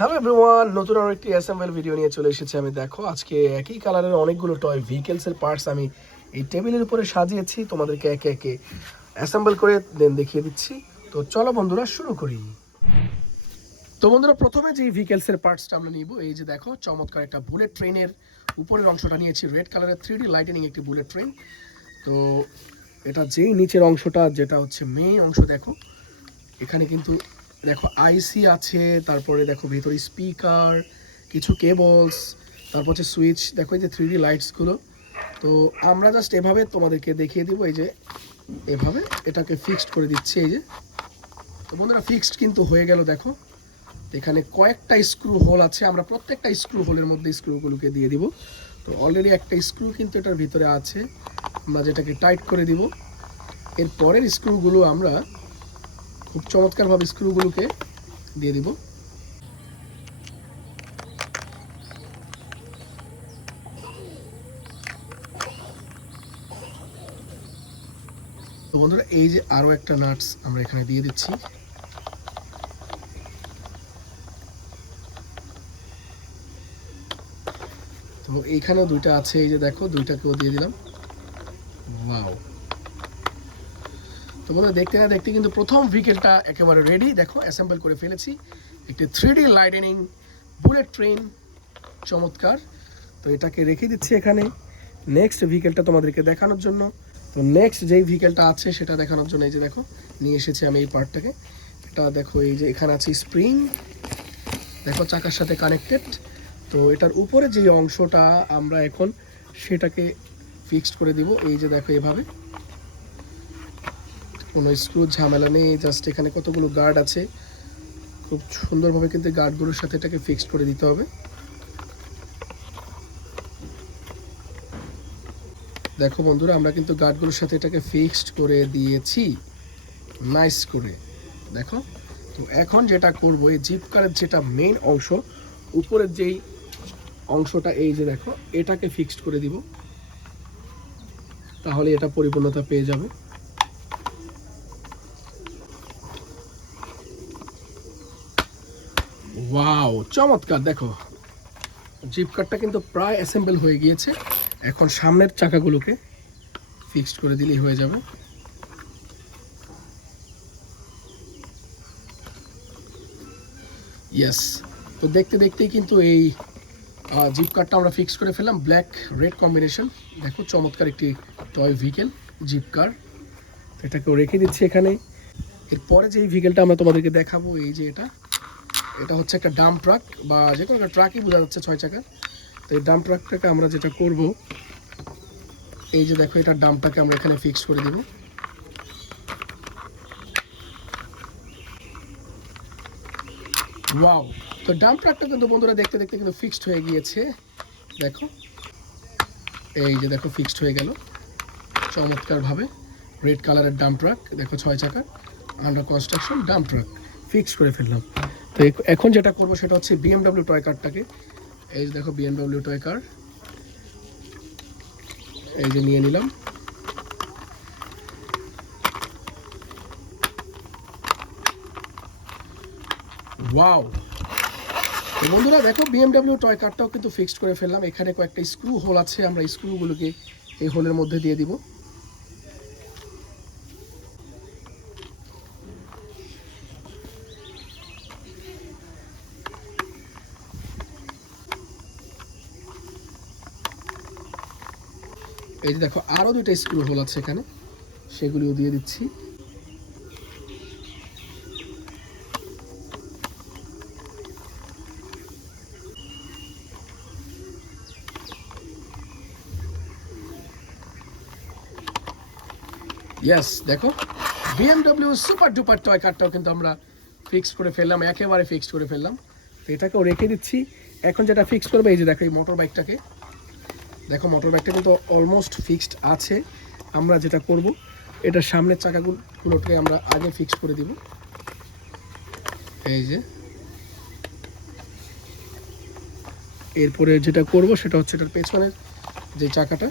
Hello everyone, নতুন আরো একটি অ্যাসেম্বল ভিডিও নিয়ে চলে এসেছি আমি। দেখো, আজকে একই কালারের অনেকগুলো টয় ভেহিকেলসের পার্টস আমি এই টেবিলের উপরে সাজিয়েছি, তোমাদেরকে একে একে অ্যাসেম্বল করে দেন দেখিয়ে দিচ্ছি। তো চলো বন্ধুরা, শুরু করি। তো বন্ধুরা, প্রথমে যে ভেহিকেলসের পার্টসটা আমরা নিব, এই যে দেখো, চমৎকার একটা বুলেট ট্রেনের উপরের অংশটা নিয়েছি, রেড কালারের 3D লাইটেনিং একটি বুলেট ট্রেন। তো এটা যেই নিচের অংশটা, যেটা হচ্ছে মেইন অংশ, দেখো এখানে কিন্তু দেখো আইসি আছে, তারপরে দেখো ভেতরে স্পিকার, কিছু কেবলস, তারপর হচ্ছে সুইচ, দেখো এই যে 3D লাইটসগুলো। তো আমরা জাস্ট এভাবে তোমাদেরকে দেখিয়ে দিব, এই যে এভাবে এটাকে ফিক্সড করে দিচ্ছি। এই যে, তো বন্ধুরা ফিক্সড কিন্তু হয়ে গেল। দেখো এখানে কয়েকটা স্ক্রু হোল আছে, আমরা প্রত্যেকটা স্ক্রু হোলের মধ্যে স্ক্রুগুলোকে দিয়ে দিব। তো অলরেডি একটা স্ক্রু কিন্তু এটার ভিতরে আছে, আমরা যেটাকে টাইট করে দিব। এর পরের স্ক্রুগুলো আমরা খুব চমৎকারভাবে স্ক্রুগুলোকে দিয়ে দিব। তো বন্ধুরা, এই যে আরো একটা নাটস আমরা এখানে দিয়ে দিচ্ছি। তো এইখানেও দুইটা আছে, এই যে দেখো, দুইটাকেও দিয়ে দিলাম। ওয়াও! তো বন্ধুরা, দেখতে না দেখতে কিন্তু প্রথম ভেহিকেলটা একেবারে রেডি। দেখো, অ্যাসেম্বল করে ফেলেছি একটি 3D লাইটেনিং বুলেট ট্রেন, চমৎকার। তো এটাকে রেখে দিচ্ছি এখানে নেক্সট ভেহিকেলটা তোমাদেরকে দেখানোর জন্য। তো নেক্সট যেই ভেহিকেলটা আছে সেটা দেখানোর জন্য এই যে দেখো, নিয়ে এসেছি আমি এই পার্টটাকে। এটা দেখো, এই যে এখানে আছে স্প্রিং, দেখো চাকার সাথে কানেক্টেড। তো এটার উপরে যে অংশটা আমরা এখন সেটাকে ফিক্সড করে দিব। এই যে দেখো, এভাবে কোনো স্ক্রু ঝামেলা নেই, জাস্ট এখানে কতগুলো গার্ড আছে, খুব সুন্দরভাবে কিন্তু গার্ডগুলোর সাথে এটাকে ফিক্সড করে দিতে হবে। দেখো বন্ধুরা, আমরা কিন্তু গার্ডগুলোর সাথে এটাকে ফিক্সড করে দিয়েছি নাইস করে। দেখো, তো এখন যেটা করব, এই জিপ কারের যেটা মেইন অংশ, উপরের যেই অংশটা, এই যে দেখো, এটাকে ফিক্সড করে দিব, তাহলে এটা পরিপূর্ণতা পেয়ে যাবে। ওয়াও, চমৎকার! দেখো, জিপ কারটা কিন্তু প্রায় অ্যাসেম্বল হয়ে গিয়েছে। এখন সামনের চাকাগুলোকে ফিক্সড করে দিলেই হয়ে যাবে। ইয়েস! তো দেখতে দেখতেই কিন্তু এই জিপ কারটা আমরা ফিক্স করে ফেললাম, ব্ল্যাক রেড কম্বিনেশন। দেখো, চমৎকার একটি টয় ভেহিকেল জিপ কার। এটাকেও রেখে দিচ্ছি এখানে। এরপরে যে ভেহিকেলটা আমরা তোমাদেরকে দেখাবো, এই যে এটা এটা হচ্ছে একটা ডাম্প ট্রাক, বা যে কোনো একটা ট্রাকই বোঝা যাচ্ছে, 6 চাকার। তো এই ডাম্প ট্রাকটাকে আমরা যেটা করব, এই যে দেখো, এটা ডাম্পটাকে আমরা এখানে ফিক্স করে দেব। ওয়াও! তো ডাম্প ট্রাকটা কিন্তু বন্ধুরা দেখতে দেখতে কিন্তু ফিক্সড হয়ে গিয়েছে। দেখো, এই যে দেখো, ফিক্সড হয়ে গেল চমৎকারভাবে। রেড কালারের ডাম্প ট্রাক, দেখো 6 চাকার under construction dump truck fix করে ফেললাম। তো এখন যেটা করব সেটা হচ্ছে BMW টয় কারটাকে, এই যে দেখো, BMW টয় কার, এই যে নিয়ে নিলাম। ওয়াও! তো বন্ধুরা দেখো, BMW টয় কারটাও কিন্তু ফিক্সড করে ফেললাম। এখানে কয়েকটা স্ক্রু হোল আছে, আমরা স্ক্রুগুলোকে এই হোলের মধ্যে দিয়ে দিব। এই যে দেখো, আরও দুইটা স্ক্রু হোল আছে এখানে, সেগুলিও দিয়ে দিচ্ছি। ইয়েস! দেখো, BMW সুপার ডুপার টয় কারটাও কিন্তু আমরা ফিক্স করে ফেললাম, একেবারে ফিক্সড করে ফেললাম। তো এটাকেও রেখে দিচ্ছি। এখন যেটা ফিক্স করবে, এই যে দেখো, এই মোটর বাইকটাকে দেখো, মোটর বাইকটা কিন্তু অলমোস্ট ফিক্সড আছে। আমরা যেটা করব, এটার সামনের চাকাগুলোকে আমরা আগে ফিক্স করে দিব। এই যে, এরপরে যেটা করব সেটা হচ্ছে এটার পেছনের যে চাকাটা।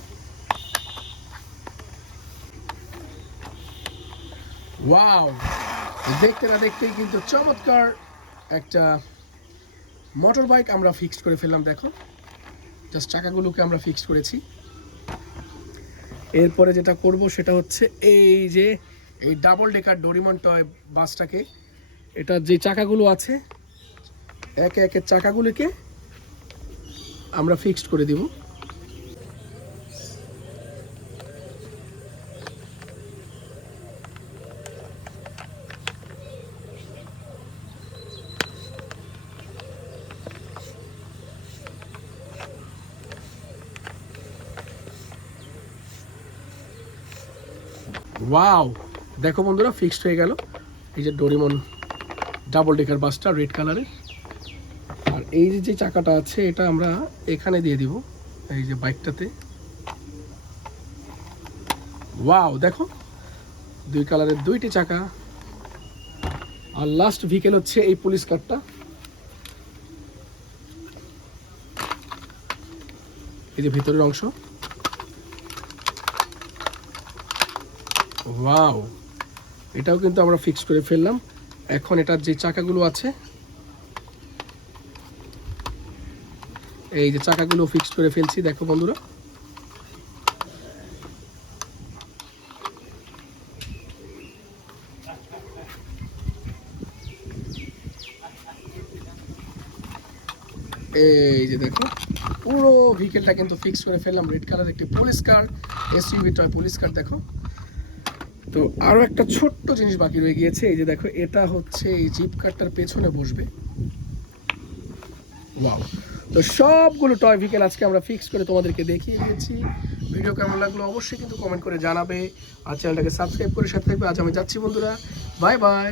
ওয়াও! দেখতে না দেখতেই কিন্তু চমৎকার একটা মোটর বাইক আমরা ফিক্সড করে ফেললাম, দেখো জাস্ট চাকাগুলোকে আমরা ফিক্সড করেছি। এরপরে যেটা করব সেটা হচ্ছে এই যে এই ডাবল ডেকার ডোরিমন টয় বাসটাকে, এটা যে চাকাগুলো আছে একে একে চাকাগুলোকে আমরা ফিক্সড করে দিব। ওয়াও, দেখো বন্ধুরা ফিক্সড হয়ে গেল এই যে ডোরিমন ডাবল ডেকার বাসটা রেড কালারের। আর এই যে চাকাটা আছে এটা আমরা এখানে দিয়ে দিব এই যে বাইকটাতে। ওয়াও, দেখো দুই কালারের দুইটি চাকা। আর লাস্ট ভেহিকেল হচ্ছে এই পুলিশ কারটা, এই যে ভিতরের অংশ। ওয়াও, এটাও কিন্তু আমরা ফিক্স করে ফেললাম। এখন এটার যে চাকাগুলো আছে এই যে চাকাগুলো ফিক্স করে ফেলছি, দেখো বন্ধুরা। এই যে দেখো পুরো ভেহিকেলটা কিন্তু ফিক্স করে ফেললাম। রেড কালার একটি পুলিশ কার, এসইউভি টয় পুলিশ কার। দেখো তো আরো একটা ছোট্ট জিনিস বাকি রয়ে গিয়েছে, এই যে দেখো এটা হচ্ছে এই জিপ কারটার পেছনে বসবে। ওয়াও, তো সবগুলো টয় ভেহিকেল আজকে আমরা ফিক্স করে তোমাদেরকে দেখিয়ে দিয়েছি। ভিডিও কেমন লাগলো অবশ্যই কিন্তু কমেন্ট করে জানাবে, আর চ্যানেলটাকে সাবস্ক্রাইব করে সাথে থাকবে। আজ আমি যাচ্ছি বন্ধুরা, বাই বাই।